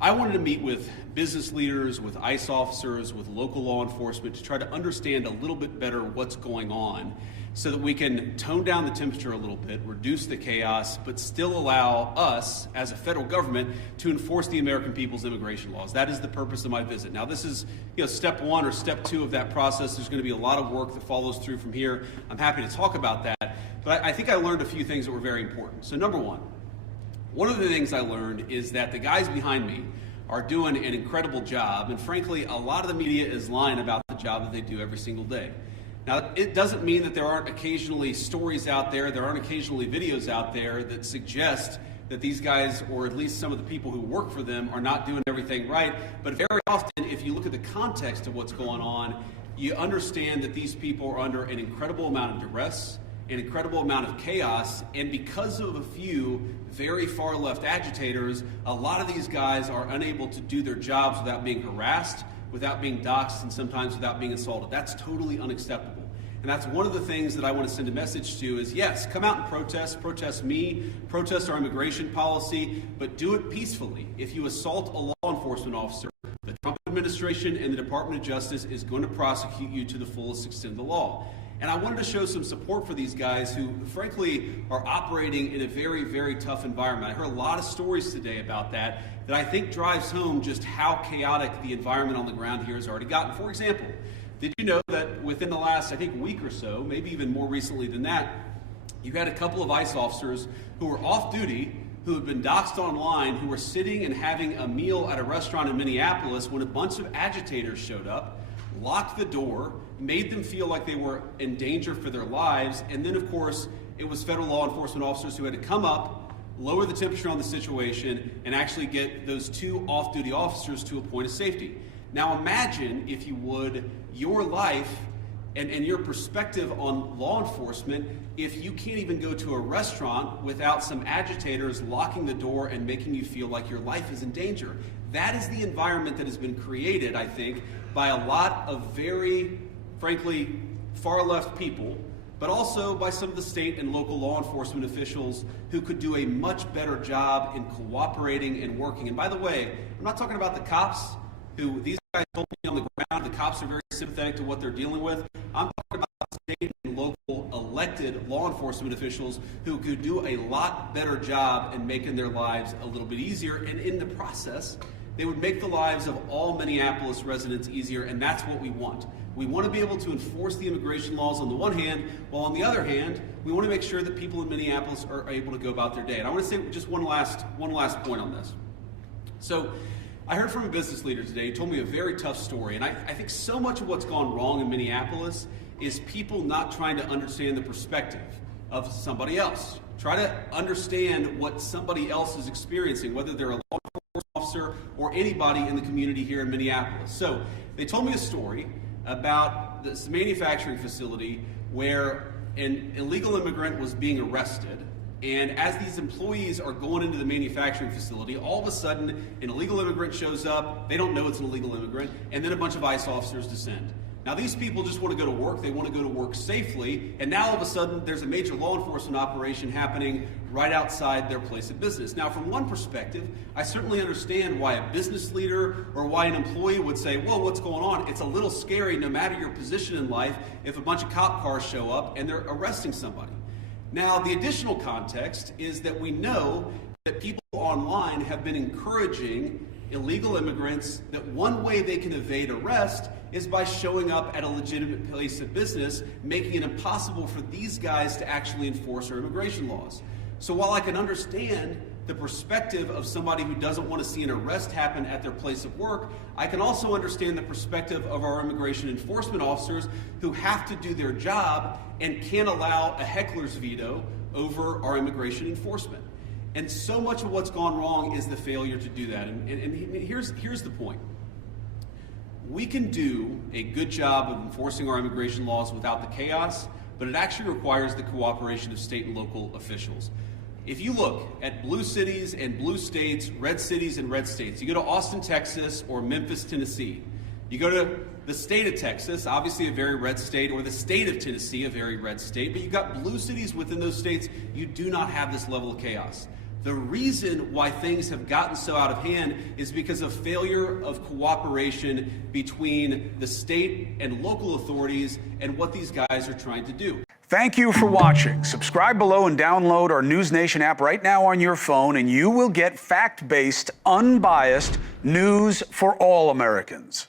I wanted to meet with business leaders, with ICE officers, with local law enforcement to try to understand a little bit better what's going on so that we can tone down the temperature a little bit, reduce the chaos, but still allow us as a federal government to enforce the American people's immigration laws. That is the purpose of my visit. Now, this is step one or step two of that process. There's going to be a lot of work that follows through from here. I'm happy to talk about that, but I think I learned a few things that were very important. So number one of the things I learned is that the guys behind me are doing an incredible job, and frankly, a lot of the media is lying about the job that they do every single day. Now, it doesn't mean that there aren't occasionally stories out there, there aren't occasionally videos out there that suggest that these guys, or at least some of the people who work for them, are not doing everything right. But very often, if you look at the context of what's going on, you understand that these people are under an incredible amount of duress, an incredible amount of chaos, and because of a few very far left agitators, a lot of these guys are unable to do their jobs without being harassed, without being doxxed, and sometimes without being assaulted. That's totally unacceptable. And that's one of the things that I want to send a message to is, yes, come out and protest me, protest our immigration policy, but do it peacefully. If you assault a law enforcement officer, the Trump administration and the Department of Justice is going to prosecute you to the fullest extent of the law. And I wanted to show some support for these guys who, frankly, are operating in a very, very tough environment. I heard a lot of stories today about that I think drives home just how chaotic the environment on the ground here has already gotten. For example, did you know that within the last, I think, week or so, maybe even more recently than that, you had a couple of ICE officers who were off duty, who had been doxxed online, who were sitting and having a meal at a restaurant in Minneapolis when a bunch of agitators showed up, locked the door, made them feel like they were in danger for their lives, and then, of course, it was federal law enforcement officers who had to come up, lower the temperature on the situation, and actually get those two off-duty officers to a point of safety. Now imagine, if you would, your life and your perspective on law enforcement if you can't even go to a restaurant without some agitators locking the door and making you feel like your life is in danger. That is the environment that has been created, I think, by a lot of very, frankly, far left people, but also by some of the state and local law enforcement officials who could do a much better job in cooperating and working. And by the way, I'm not talking about the cops, who these guys told me on the ground, the cops are very sympathetic to what they're dealing with. I'm talking about state and local elected law enforcement officials who could do a lot better job in making their lives a little bit easier, and in the process, they would make the lives of all Minneapolis residents easier, and that's what we want. We want to be able to enforce the immigration laws on the one hand, while on the other hand, we want to make sure that people in Minneapolis are able to go about their day. And I want to say just one last point on this. So I heard from a business leader today. He told me a very tough story, and I think so much of what's gone wrong in Minneapolis is people not trying to understand the perspective of somebody else. Try to understand what somebody else is experiencing, whether they're a law enforcement officer or anybody in the community here in Minneapolis. So they told me a story about this manufacturing facility where an illegal immigrant was being arrested, and as these employees are going into the manufacturing facility, all of a sudden an illegal immigrant shows up, they don't know it's an illegal immigrant, and then a bunch of ICE officers descend. Now these people just want to go to work, they want to go to work safely, and now all of a sudden there's a major law enforcement operation happening right outside their place of business. Now from one perspective, I certainly understand why a business leader or why an employee would say, whoa, what's going on? It's a little scary no matter your position in life if a bunch of cop cars show up and they're arresting somebody. Now the additional context is that we know that people online have been encouraging illegal immigrants that one way they can evade arrest is by showing up at a legitimate place of business, making it impossible for these guys to actually enforce our immigration laws. So while I can understand the perspective of somebody who doesn't want to see an arrest happen at their place of work, I can also understand the perspective of our immigration enforcement officers who have to do their job and can't allow a heckler's veto over our immigration enforcement. And so much of what's gone wrong is the failure to do that. And here's the point. We can do a good job of enforcing our immigration laws without the chaos, but it actually requires the cooperation of state and local officials. If you look at blue cities and blue states, red cities and red states, you go to Austin, Texas, or Memphis, Tennessee. You go to the state of Texas, obviously a very red state, or the state of Tennessee, a very red state, but you've got blue cities within those states, you do not have this level of chaos. The reason why things have gotten so out of hand is because of failure of cooperation between the state and local authorities and what these guys are trying to do. Thank you for watching. Subscribe below and download our NewsNation app right now on your phone, and you will get fact-based, unbiased news for all Americans.